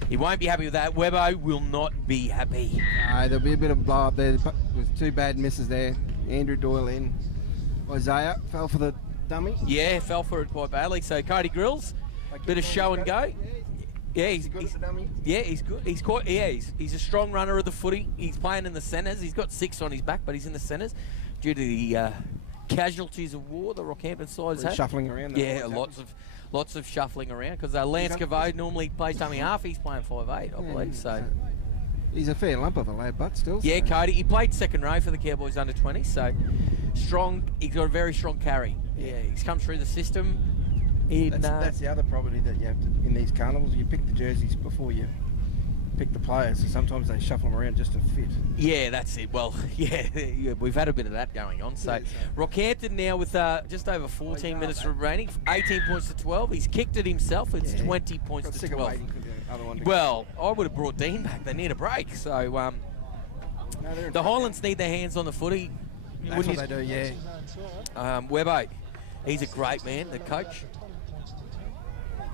He won't be happy with that. Webbo will not be happy. No, there'll be a bit of blow up there. There's two bad misses there. Andrew Doyle in. Isaiah fell for the dummy. Yeah, fell for it quite badly. So Cody Grills, bit of show and go. Yeah, he's good at the dummy. Yeah, he's good. He's a strong runner of the footy. He's playing in the centres. He's got 6 on his back, but he's in the centres due to the casualties of war the Rockhampton sides had. Shuffling around. Yeah, lots of shuffling around because Lance Kuveu normally plays dummy half. He's playing 5'8", I believe. So he's a fair lump of a lad, but still. yeah, so. Cody. He played second row for the Cowboys under 20, so strong. He's got a very strong carry. Yeah, he's come through the system. That's the other property that you have to in these carnivals. You pick the jerseys before you pick the players, so sometimes they shuffle them around just to fit. Yeah, that's it. Well, yeah, we've had a bit of that going on. So Rockhampton now with just over 14 minutes remaining, 18 points to 12. He's kicked it himself. It's 20 points to 12. Well, I would have brought Dean back. They need a break. So the Highlands need their hands on the footy. That's what they do, yeah. Webbo, he's a great man, the coach.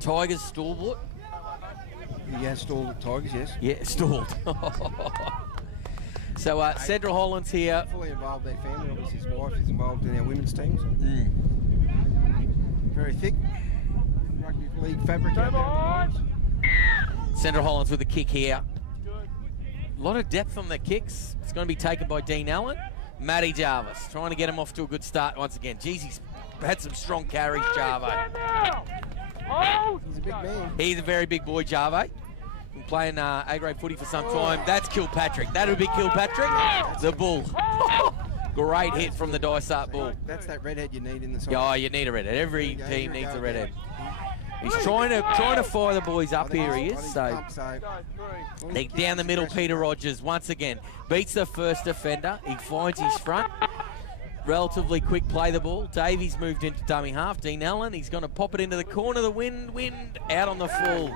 Tigers stalwart. He has stalled at Tigers, yes. Yeah, stalled. So Central Highlands here. Fully involved their family. Obviously his wife is involved in our women's team. So. Very thick. Rugby league fabric out there. Central Highlands with a kick here. A lot of depth on the kicks. It's going to be taken by Dean Allen. Matty Jarvis trying to get him off to a good start once again. Geez, he's had some strong carries, Jarvo. He's a big man. He's a very big boy, Jarvo. Been playing A-grade footy for some time. That's Kilpatrick. That'll be Kilpatrick. The bull. Great hit from the Dysart bull. That's that redhead you need in the side. Oh, you need a redhead. Every team needs a redhead. He's trying to fire the boys up here. He is. So down the middle, Peter Rogers once again beats the first defender. He finds his front. relatively quick play the ball. Davey's moved into dummy half. Dean Allen, he's going to pop it into the corner. The wind out on the full.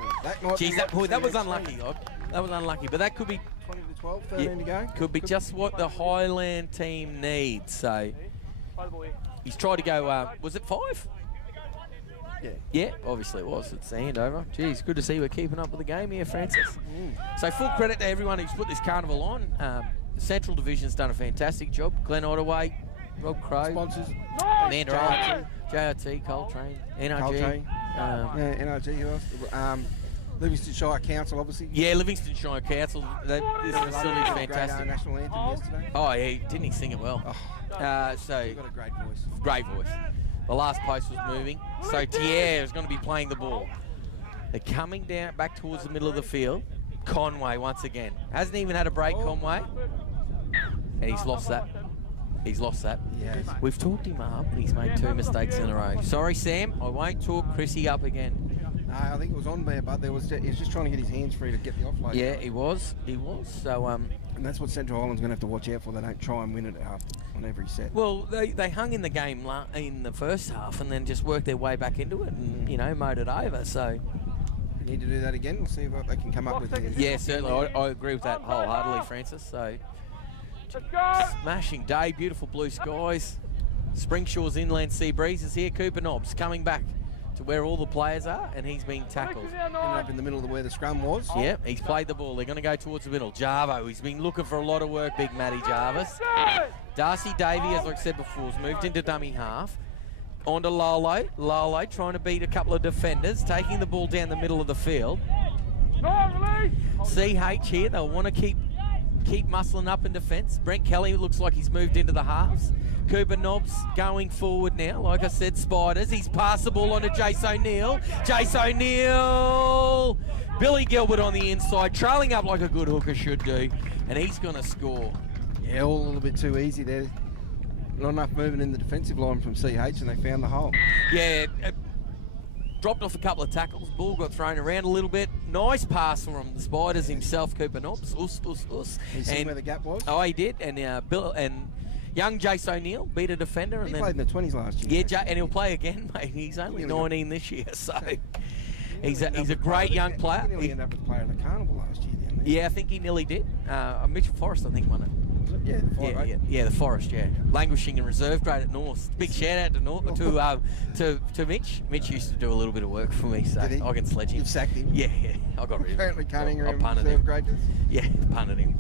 Jeez, that was unlucky, Log. That was unlucky, but that could be 20 to 12, 13 to go. Could be just what the Highland team needs. So he's tried to go. Was it 5? Yeah, obviously it was. It's the handover. Geez, good to see we're keeping up with the game here, Francis. So full credit to everyone who's put this carnival on. The Central Division's done a fantastic job. Glenn Ottaway, Rob Crow, Sponsors. Amanda Archer, JRT, Coltrane, NRG. NRG, who else? Livingston Shire Council, obviously. Yeah, Livingston Shire Council. This facility's fantastic. Great national anthem yesterday. Oh, yeah, didn't he sing it well? So You've got a great voice. Great voice. The last post was moving. So Tiare is going to be playing the ball. They're coming down back towards the middle of the field. Conway once again. Hasn't even had a break, Conway. And he's lost that. He's lost that. Yes. We've talked him up and he's made 2 mistakes in a row. Sorry, Sam. I won't talk Chrissy up again. No, I think it was on there, but he was just trying to get his hands free to get the offload. Yeah, he was. He was. So, and that's what Central Highland's going to have to watch out for. They don't try and win it on every set. Well, they hung in the game in the first half and then just worked their way back into it and, you know, mowed it over. So we need to do that again. We'll see what they can come up with. Yeah, certainly. I agree with that wholeheartedly, Francis. So smashing day, beautiful blue skies. Springshore's inland sea breezes here. Cooper Nobbs coming back to where all the players are, and he's been tackled. Ended up in the middle of where the scrum was. Yeah, he's played the ball. They're going to go towards the middle. Jarvo, he's been looking for a lot of work, big Matty Jarvis. Darcy Davey, as I said before, has moved into dummy half. On to Lollo. Lollo trying to beat a couple of defenders, taking the ball down the middle of the field. CH here, they'll want to keep muscling up in defence. Brent Kelly looks like he's moved into the halves. Cooper Nobbs going forward now. Like I said, Spiders. He's passed the ball on to Jayce O'Neill. Jayce O'Neill. Billy Gilbert on the inside, trailing up like a good hooker should do. And he's going to score. Yeah, all a little bit too easy there. Not enough movement in the defensive line from CH, and they found the hole. Yeah, dropped off a couple of tackles. Ball got thrown around a little bit. Nice pass from the Spiders himself, Cooper Nobbs. He seen where the gap was? Oh, he did. And Bill and young Jayce O'Neill beat a defender. He played in the 20s last year. Yeah, and he'll play again, mate. He's only 19 this year, so he's a great young player. He nearly ended up as player in the carnival last year, didn't he? Yeah, I think he nearly did. Mitchell Forrest, I think, won it. Yeah, the Forest. Yeah, the Forest. Yeah, languishing in reserve grade at North. Big shout out to North to Mitch. Mitch used to do a little bit of work for me, so I can sledge him. You've sacked him. Yeah, I got rid of him. Apparently canning I him punted reserve him. grade. Yeah, punted him.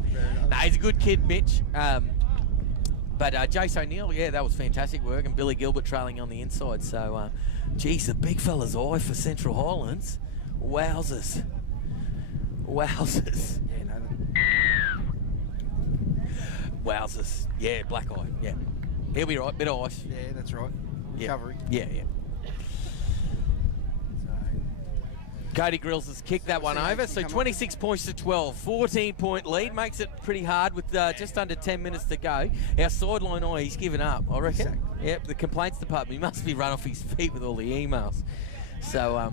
Nah, he's a good kid, Mitch. But Jayce O'Neill, yeah, that was fantastic work, and Billy Gilbert trailing on the inside. So, geez, the big fella's eye for Central Highlands. Wowzers. Wowzers. Yeah, no. Wowzers. Yeah, black eye. Yeah. He'll be right. Bit of ice. Yeah, that's right. Recovery. Yeah. Cody Grills has kicked that one over. So 26 points to 12. 14-point lead. Makes it pretty hard with just under 10 minutes to go. Our sideline eye, he's given up, I reckon. Exactly. Yep, the complaints department. He must be run off his feet with all the emails. So,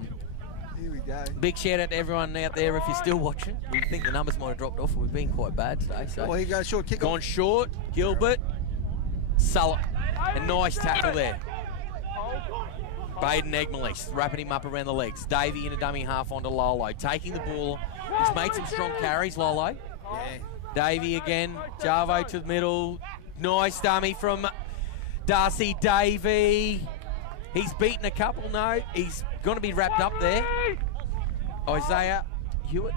here we go. big shout out to everyone out there if you're still watching. We think the numbers might have dropped off. We've been quite bad today. So Well, here goes short kick. gone short. Gilbert. Sullivan. A nice tackle there. Baden Egmerlees wrapping him up around the legs. Davey in a dummy half onto Lollo. Taking the ball. He's made some strong carries, Lollo. Yeah. Davey again. Jarvo to the middle. Nice dummy from Darcy Davey. He's beaten a couple. No, he's going to be wrapped up there. Isaiah Huet.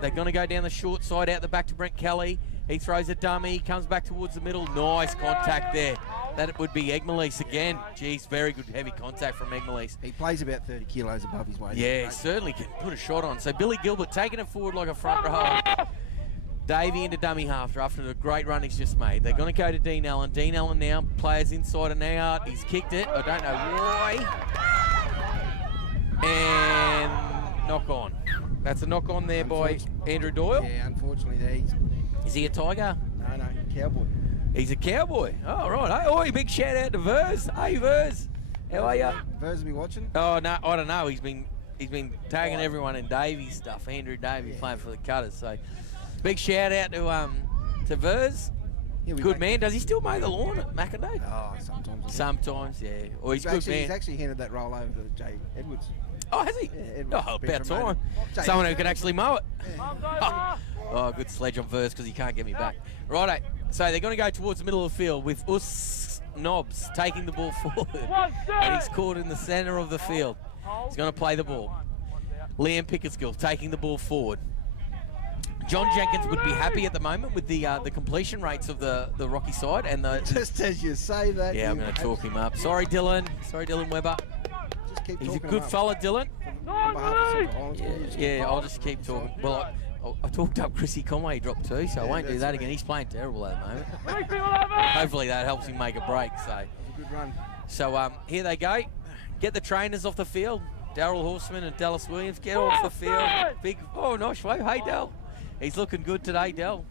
They're going to go down the short side out the back to Brent Kelly. He throws a dummy. Comes back towards the middle. Nice contact there. That would be Egmerlees again. Geez, very good heavy contact from Egmerlees. He plays about 30 kilos above his weight. Yeah, he certainly can put a shot on. So Billy Gilbert taking it forward like a front row. Davey into dummy half after the great run he's just made. They're going to go to Dean Allen. Dean Allen now, players inside and out. He's kicked it. I don't know why. And knock on. That's a knock on there by Andrew Doyle. Yeah, unfortunately there. Is he a Tiger? No, Cowboy. He's a Cowboy. Oh, right. Hey, oi, big shout out to Vers. Hey, Vers. How are you? Vers will be watching? Oh, no, I don't know. He's been tagging everyone in Davey's stuff. Andrew Davey playing for the Cutters. So, big shout out to Vers. Good man. Does he still mow the lawn at Mackinac? Oh, sometimes. Sometimes, yeah. Or he's a good man. He's actually handed that role over to Jay Edwards. Oh, has he? Yeah, Edwards Oh, been about promoted. time. Someone who can actually mow it. Yeah. Oh, good sledge on first because he can't get me back. Righto. So they're going to go towards the middle of the field with Nobbs taking the ball forward. And he's caught in the centre of the field. He's going to play the ball. Liam Pickersgill taking the ball forward. John Jenkins would be happy at the moment with the completion rates of the Rocky side and the. Just as you say that. Yeah, I'm going to talk him up. Sorry, Dylan. Sorry, Dylan Weber. Just keep He's a talking good fella, Dylan. On behalf of Central Highlands, Yeah, I'll just keep talking. Well, I talked up Chrissy Conway, he dropped 2, so I won't do that again. He's playing terrible at the moment. Hopefully that helps him make a break. So, It's a good run. so here they go. Get the trainers off the field. Daryl Horseman and Dallas Williams get off the field. Big, oh, nice wave. Hey, Dell. He's looking good today, Dell.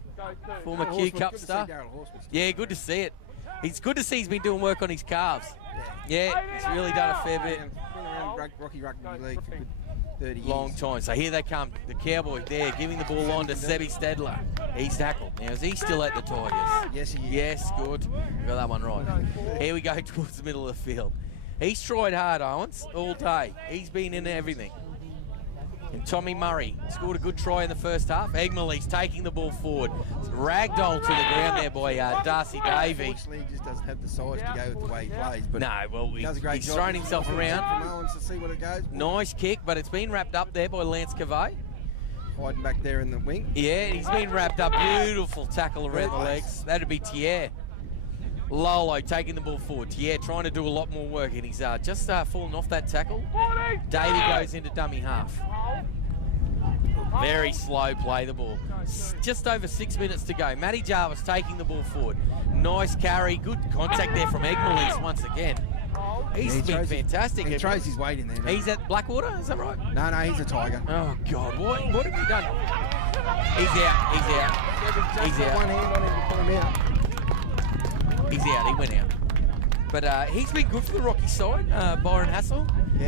Former Q Cup star. Yeah, good to see it. It's good to see he's been doing work on his calves. Yeah, he's really done a fair bit. Been around Rocky Rugby League for a good 30 years. Long time. So here they come. The Cowboy there, giving the ball on to Sebi Stedler. He's tackled. Now, is he still at the Tigers? Yes, he is. Yes, good. Got that one right. Here we go towards the middle of the field. He's tried hard, Owens, all day. He's been in everything. And Tommy Murray scored a good try in the first half. Egmley's taking the ball forward. Ragdoll to the ground there by Darcy Davey. Unfortunately, he just doesn't have the size to go with the way he plays. But No, well, he does a great he's job. thrown himself around. From Owens to see what it goes. Nice kick, but it's been wrapped up there by Lance Kuveu. Hiding back there in the wing. Yeah, he's been wrapped up. Beautiful tackle around the legs. That'd be Tiare. Lollo taking the ball forward. Tiare trying to do a lot more work, and he's just fallen off that tackle. Davey goes into dummy half. Very slow play the ball. Just over 6 minutes to go. Matty Jarvis taking the ball forward. Nice carry. Good contact there from Egmley's once again. He's been fantastic. He throws his weight in there. He's at Blackwater, is that right? No, he's a Tiger. Oh, God. What have you done? He's out. He's out. He's Got one out. hand on him to pull him out. He's out. He went out. But he's been good for the Rocky side. Byron Hassall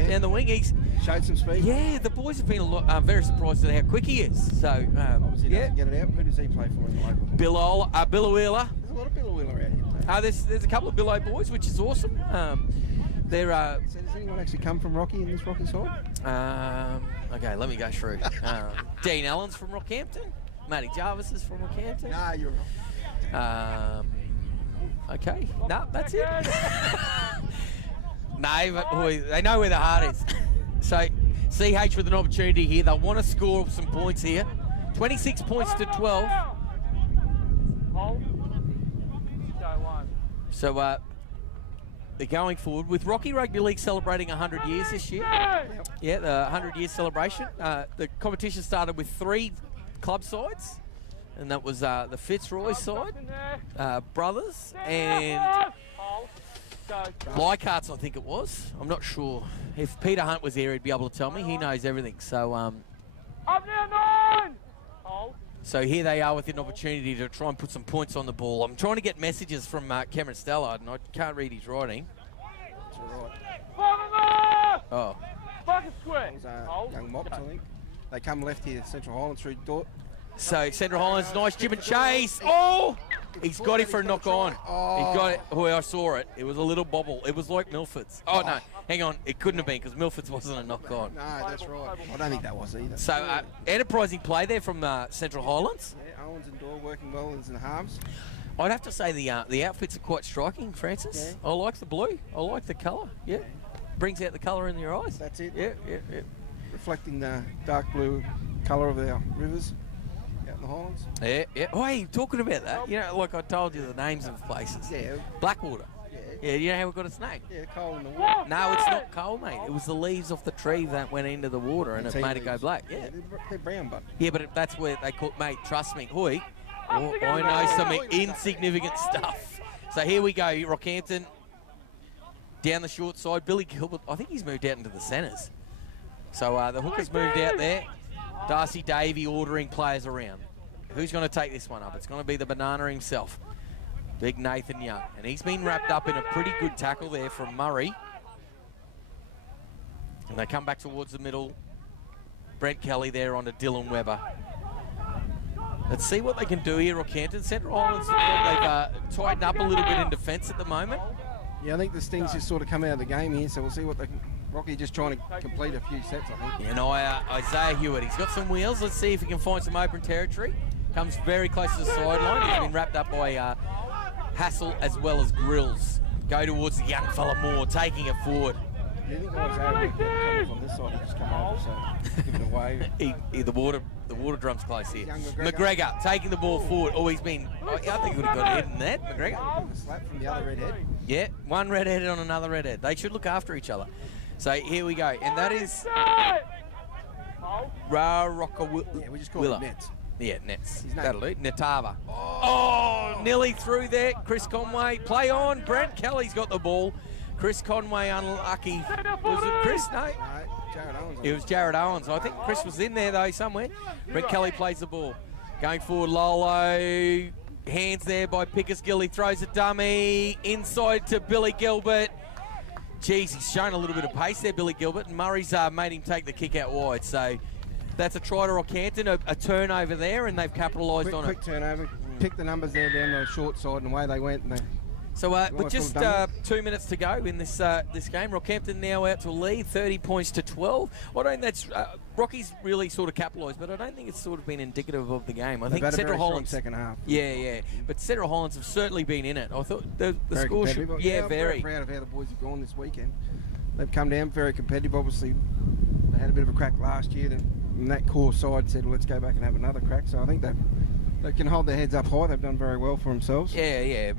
down the wing. He's showed some speed. Yeah, the boys have been a lot, very surprised at how quick he is. So Obviously doesn't get it out. Who does he play for in the local? Billowheeler. There's a lot of Billowheeler out here. There's a couple of Billow boys, which is awesome. They're So does anyone actually come from Rocky in this Rocky side? okay. Let me go through. Dean Allen's from Rockhampton. Matty Jarvis is from Rockhampton. Nah, you're wrong. Okay. No, that's it. No, but boy, they know where the heart is. So, CH with an opportunity here. They'll want to score some points here. 26 points to 12. So, they're going forward with Rocky Rugby League celebrating 100 years this year. Yeah, the 100-year celebration. The competition started with 3 club sides. And that was the Fitzroy side, Brothers, and Leichhardt's, I think it was. I'm not sure. If Peter Hunt was there, he'd be able to tell me. He knows everything. So, so here they are with an opportunity to try and put some points on the ball. I'm trying to get messages from Cameron Stallard, and I can't read his writing. That's all right. Oh. Those young mops, I think. They come left here, Central Highlands through Doyle. So Central Highlands, nice jib and chase. Oh! He's got it for a knock on. He got it. Oh, I saw it. It was a little bobble. It was like Milford's. Oh, no. Hang on. It couldn't have been because Milford's wasn't a knock on. No, that's right. I don't think that was either. So enterprising play there from Central Highlands. Yeah, Owens and Doyle working well in the halves. I'd have to say the outfits are quite striking, Francis. Yeah. I like the blue. I like the colour. Yeah. Brings out the colour in your eyes. That's it. Yeah. Reflecting the dark blue colour of our rivers out in the Highlands. Yeah. Oh, hey, talking about that, you know, like I told you the names of places. Yeah. Blackwater. Yeah, you know how we got its name? Yeah, coal in the water. No, it's not coal, mate. It was the leaves off the tree that went into the water and it made it go black. Yeah. They're brown, but. Yeah, but that's where they call, mate, trust me, Hui, I know some insignificant stuff. So here we go, Rockhampton. Down the short side, Billy Gilbert, I think he's moved out into the centres. So the hooker's moved out there. Darcy Davey ordering players around. Who's going to take this one up? It's going to be the banana himself, Big Nathan Young. And he's been wrapped up in a pretty good tackle there from Murray. And they come back towards the middle. Brent Kelly there onto Dylan Weber. Let's see what they can do here, Rockhampton. Central Highlands, they've tightened up a little bit in defence at the moment. Yeah, I think the Stings just sort of come out of the game here, so we'll see what they can. Rocky just trying to complete a few sets, I think. You know, Isaiah Huet, he's got some wheels. Let's see if he can find some open territory. Comes very close to the sideline. He's been wrapped up by Hassall as well as Grills. Go towards the young fella more, taking it forward. Yeah, I think Isaiah on this side, he just come over, so give it away. The water drum's close here. McGregor taking the ball forward. Oh, he's been, I think he would have got a head in that, McGregor. A slap from the other redhead. Yeah, one redhead on another redhead. They should look after each other. So here we go, and that is Yeah, we just call it nets. Yeah, nets. That'll do. Netava. Oh, nearly through there. Chris Conway. Play on. Brent Kelly's got the ball. Chris Conway unlucky. Was it Chris? No. Jared Owens. It was Jared Owens. I think Chris was in there though somewhere. Brent Kelly plays the ball. Going forward, Lollo. Hands there by Pickersgill. He throws a dummy inside to Billy Gilbert. Geez, he's shown a little bit of pace there, Billy Gilbert, and Murray's made him take the kick out wide. So that's a try to Rockhampton, a turnover there, and they've capitalised on it. Quick turnover. Pick the numbers there down the short side, and away they went. And so with just 2 minutes to go in this game, Rockhampton now out to a lead, 30 points to 12. I don't think that's Rocky's really sort of capitalised, but I don't think it's sort of been indicative of the game. I think Central Highlands second half. Yeah, but Central Highlands have certainly been in it. I thought the score should, very. Yeah, I'm very proud of how the boys have gone this weekend. They've come down very competitive. Obviously, they had a bit of a crack last year, and that core side said, well, let's go back and have another crack. So I think they can hold their heads up high. They've done very well for themselves. Yeah.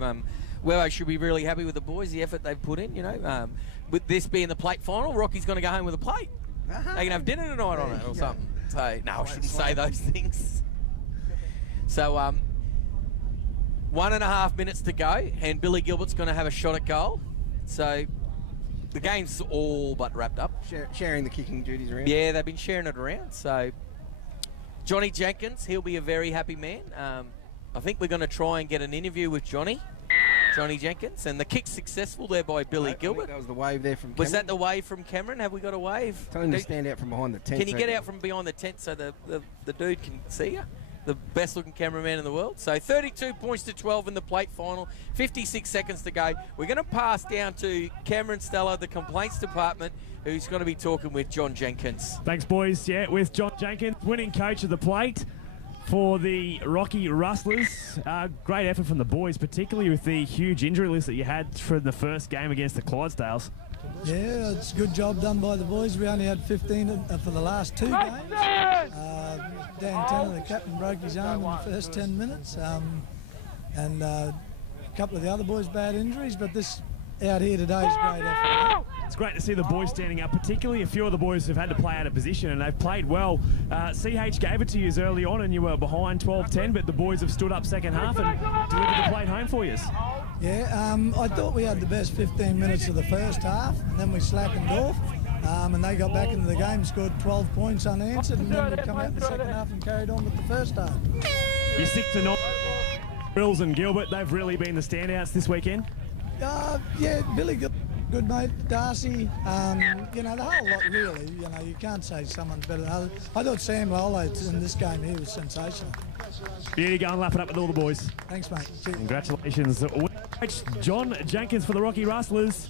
Well, I should be really happy with the boys, the effort they've put in, you know. With this being the plate final, Rocky's going to go home with a plate. They can have dinner tonight on it or something. So, no, I shouldn't say those things. So, 1.5 minutes to go, and Billy Gilbert's going to have a shot at goal. So, the game's all but wrapped up. Sharing the kicking duties around. Yeah, they've been sharing it around. So, Johnny Jenkins, he'll be a very happy man. I think we're going to try and get an interview with Johnny Jenkins, and the kick's successful there by Billy Gilbert. That was the wave there from Cameron. Was that the wave from Cameron? Have we got a wave? Tell him to stand out from behind the tent. Can you get out from behind the tent so the dude can see you? The best looking cameraman in the world. So 32 points to 12 in the plate final. 56 seconds to go. We're going to pass down to Cameron Stella, the complaints department, who's going to be talking with John Jenkins. Thanks, boys. Yeah, with John Jenkins, winning coach of the plate for the Rocky Rustlers. Great effort from the boys, particularly with the huge injury list that you had for the first game against the Clydesdales. Yeah, it's a good job done by the boys. We only had 15 for the last 2 games. Dan Tanner, the captain, broke his arm in the first 10 minutes. And a couple of the other boys bad injuries, but this out here today is great effort. It's great to see the boys standing up, particularly a few of the boys have had to play out of position, and they've played well. CH gave it to you early on, and you were behind 12-10, but the boys have stood up second half and delivered the plate home for you. Yeah, I thought we had the best 15 minutes of the first half, and then we slackened off, and they got back into the game, scored 12 points unanswered, and then we come out in the second half and carried on with the first half. You're 6-9. Wills and Gilbert, they've really been the standouts this weekend. Yeah, Billy Gilbert, good mate, Darcy, you know, the whole lot really, you know, you can't say someone's better than others. I thought Sam Lollo in this game here was sensational. Beauty, go and lap it up with all the boys. Thanks, mate. Cheers. Congratulations. John Jenkins for the Rocky Rustlers.